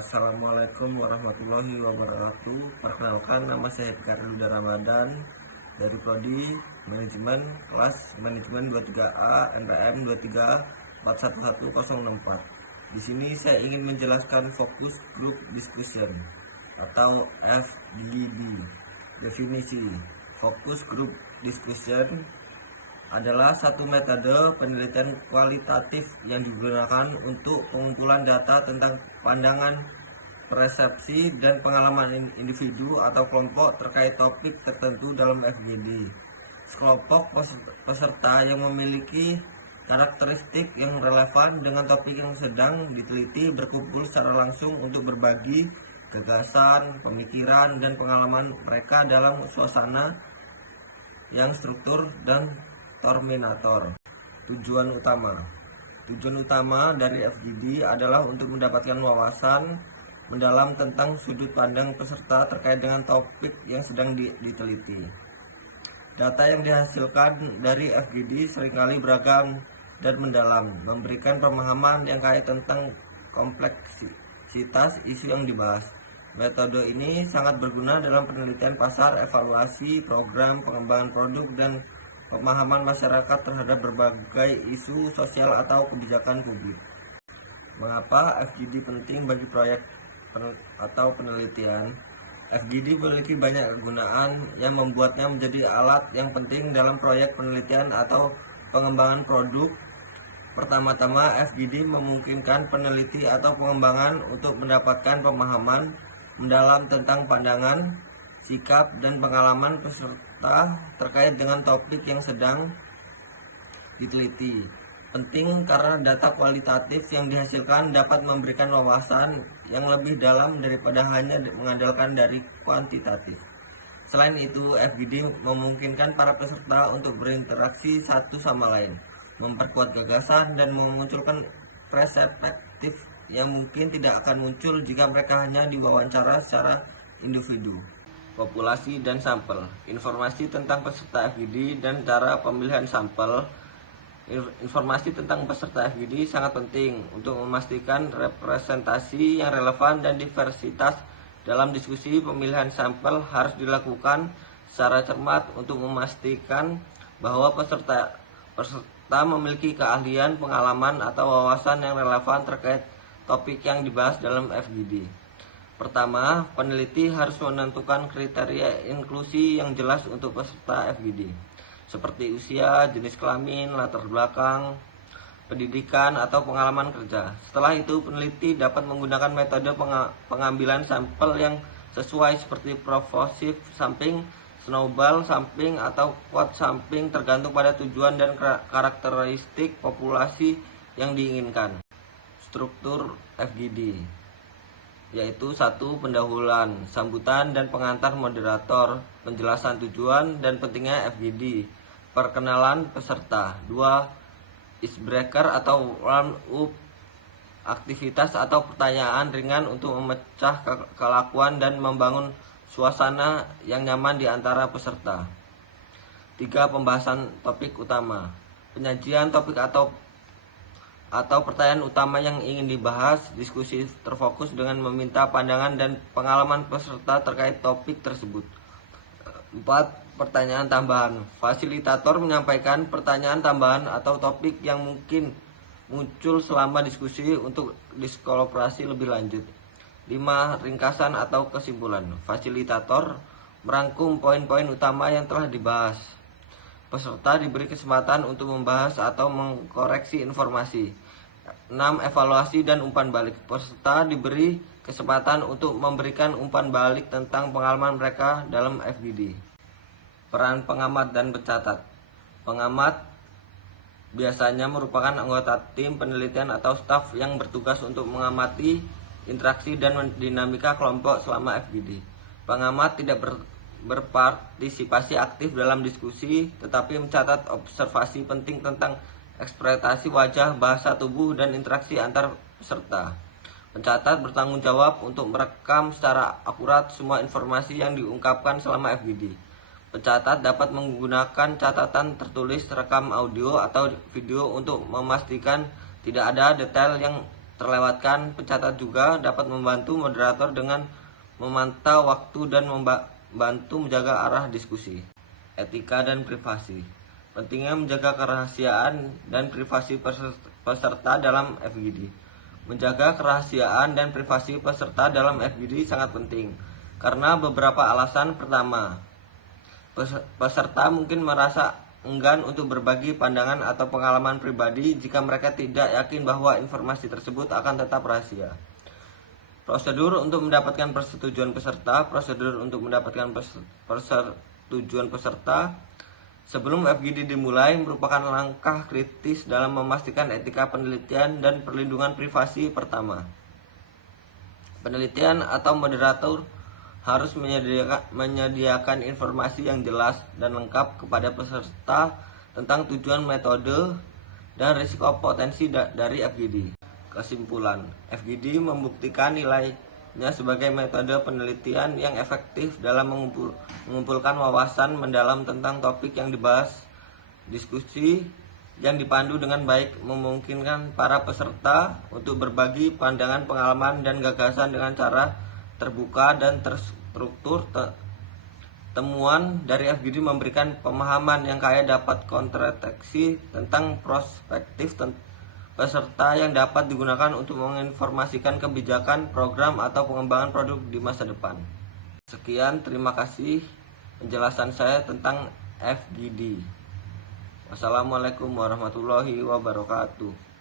Assalamualaikum warahmatullahi wabarakatuh. Perkenalkan, nama saya Eka Ramadan dari Prodi Manajemen kelas Manajemen 23A NPM 23411064. Di sini saya ingin menjelaskan Focus Group Discussion atau FGD. Definisi Focus Group Discussion adalah satu metode penelitian kualitatif yang digunakan untuk pengumpulan data tentang pandangan, persepsi, dan pengalaman individu atau kelompok terkait topik tertentu dalam FGD. Sekelompok peserta yang memiliki karakteristik yang relevan dengan topik yang sedang diteliti berkumpul secara langsung untuk berbagi gagasan, pemikiran, dan pengalaman mereka dalam suasana yang struktur dan terminator. Tujuan utama dari FGD adalah untuk mendapatkan wawasan mendalam tentang sudut pandang peserta terkait dengan topik yang sedang diteliti. Data yang dihasilkan dari FGD seringkali beragam dan mendalam, memberikan pemahaman yang kaya tentang kompleksitas isu yang dibahas. Metode ini sangat berguna dalam penelitian pasar, evaluasi program, pengembangan produk, dan pemahaman masyarakat terhadap berbagai isu sosial atau kebijakan publik. Mengapa FGD penting bagi proyek atau penelitian? FGD memiliki banyak kegunaan yang membuatnya menjadi alat yang penting dalam proyek penelitian atau pengembangan produk. Pertama-tama, FGD memungkinkan peneliti atau pengembangan untuk mendapatkan pemahaman mendalam tentang pandangan, sikap, dan pengalaman peserta terkait dengan topik yang sedang diteliti. Penting karena data kualitatif yang dihasilkan dapat memberikan wawasan yang lebih dalam daripada hanya mengandalkan dari kuantitatif. Selain itu, FGD memungkinkan para peserta untuk berinteraksi satu sama lain, memperkuat gagasan, dan memunculkan perspektif yang mungkin tidak akan muncul jika mereka hanya diwawancara secara individu. Populasi dan sampel. Informasi tentang peserta FGD dan cara pemilihan sampel. Informasi tentang peserta FGD sangat penting untuk memastikan representasi yang relevan dan diversitas dalam diskusi. Pemilihan sampel harus dilakukan secara cermat untuk memastikan bahwa peserta memiliki keahlian, pengalaman, atau wawasan yang relevan terkait topik yang dibahas dalam FGD. Pertama, peneliti harus menentukan kriteria inklusi yang jelas untuk peserta FGD, seperti usia, jenis kelamin, latar belakang, pendidikan, atau pengalaman kerja. Setelah itu, peneliti dapat menggunakan metode pengambilan sampel yang sesuai seperti provosif sampling, snowball sampling, atau quad sampling tergantung pada tujuan dan karakteristik populasi yang diinginkan. Struktur FGD yaitu 1. Pendahuluan, sambutan, dan pengantar moderator, penjelasan tujuan dan pentingnya FGD, perkenalan peserta. 2. Icebreaker atau warm-up, aktivitas atau pertanyaan ringan untuk memecah kelakuan dan membangun suasana yang nyaman di antara peserta. 3. Pembahasan topik utama, penyajian topik atau pertanyaan utama yang ingin dibahas. Diskusi terfokus dengan meminta pandangan dan pengalaman peserta terkait topik tersebut. 4. Pertanyaan tambahan. Fasilitator menyampaikan pertanyaan tambahan atau topik yang mungkin muncul selama diskusi untuk diskualifikasi lebih lanjut. 5. Ringkasan atau kesimpulan. Fasilitator merangkum poin-poin utama yang telah dibahas. Peserta diberi kesempatan untuk membahas atau mengkoreksi informasi. 6. Evaluasi dan umpan balik. Peserta diberi kesempatan untuk memberikan umpan balik tentang pengalaman mereka dalam FGD. Peran pengamat dan pencatat. Pengamat biasanya merupakan anggota tim penelitian atau staf yang bertugas untuk mengamati interaksi dan dinamika kelompok selama FGD. Pengamat tidak berpartisipasi aktif dalam diskusi, tetapi mencatat observasi penting tentang ekspresi wajah, bahasa tubuh, dan interaksi antar peserta. Pencatat bertanggung jawab untuk merekam secara akurat semua informasi yang diungkapkan selama FGD. Pencatat dapat menggunakan catatan tertulis, rekam audio, atau video untuk memastikan tidak ada detail yang terlewatkan. Pencatat juga dapat membantu moderator dengan memantau waktu dan membantu menjaga arah diskusi. Etika dan privasi. Pentingnya menjaga kerahasiaan dan privasi peserta dalam FGD. Menjaga kerahasiaan dan privasi peserta dalam FGD sangat penting karena beberapa alasan. Pertama, peserta mungkin merasa enggan untuk berbagi pandangan atau pengalaman pribadi jika mereka tidak yakin bahwa informasi tersebut akan tetap rahasia. Prosedur untuk mendapatkan persetujuan peserta. Prosedur untuk mendapatkan persetujuan peserta sebelum FGD dimulai merupakan langkah kritis dalam memastikan etika penelitian dan perlindungan privasi. Pertama, penelitian atau moderator harus menyediakan informasi yang jelas dan lengkap kepada peserta tentang tujuan, metode, dan risiko potensi dari FGD. Kesimpulan, FGD membuktikan nilainya sebagai metode penelitian yang efektif dalam mengumpulkan wawasan mendalam tentang topik yang dibahas. Diskusi yang dipandu dengan baik memungkinkan para peserta untuk berbagi pandangan, pengalaman, dan gagasan dengan cara terbuka dan terstruktur. Temuan dari FGD memberikan pemahaman yang kaya dapat kontrateksi tentang perspektif peserta yang dapat digunakan untuk menginformasikan kebijakan, program, atau pengembangan produk di masa depan. Sekian, terima kasih penjelasan saya tentang FGD. Wassalamualaikum warahmatullahi wabarakatuh.